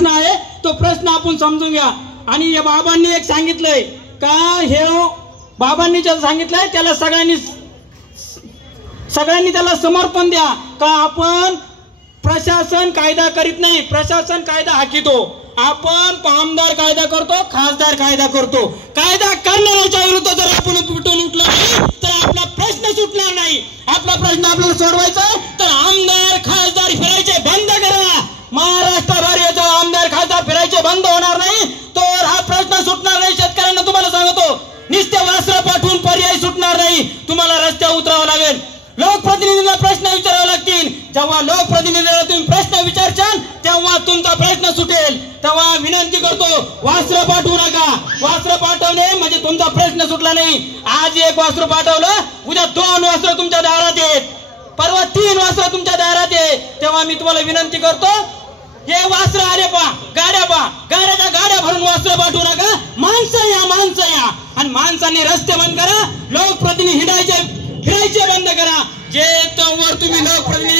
प्रश्न आहे तो प्रश्न आपण समजून घ्या. आणि या बाबांनी एक सांगितलंय का हे बाबांनी जे सांगितलंय त्याला सगळ्यांनी त्याला समर्पण द्या का आपण प्रशासन कायदा करीत नाही, प्रशासन कायदा हाकितो. आपण आमदार कायदा करतो, खासदार कायदा करतो. कायदा करणाऱ्याच्या विरुद्ध जर आपण उठून उठलो नाही तर आपला प्रश्न सुटणार नाही. आपला प्रश्न आपल्याला सोडवायचा तर आमदार खासदार फिरायचे बंद करा. महाराष्ट्रभर याचा आमदार खासदार फिरायचे बंद होणार नाही तर हा प्रश्न सुटणार नाही. शेतकऱ्यांना तुम्हाला सांगतो नुसते वासरं पाठवून पर्याय सुटणार नाही. तुम्हाला रस्त्यावर उतरावं लागेल. लोकप्रतिनिधींना प्रश्न विचारावे लागतील. जेव्हा लोकप्रतिनिधींना तुम्ही प्रश्न विचारशाल तेव्हा तुमचा प्रश्न सुटेल. तेव्हा विनंती करतो वासरं पाठवू नका. वासरं पाठवणे म्हणजे तुमचा प्रश्न सुटला नाही. आज एक वासरं पाठवलं, उद्या 2 वासरं तुमच्या दारात येत, परवा 3 वासरं तुमच्या दारात येत. तेव्हा मी तुम्हाला विनंती करतो हे वासरं आले पहा, गाड्या पहा, गाड्याच्या गाड्या भरून वासरं पाठवू नका. माणसं या आणि माणसांनी रस्ते बंद करा. लोकप्रतिनिधी हिंडायचे फिरायचे बंद करा. जे वर तुम्ही लोकप्रतिनिधी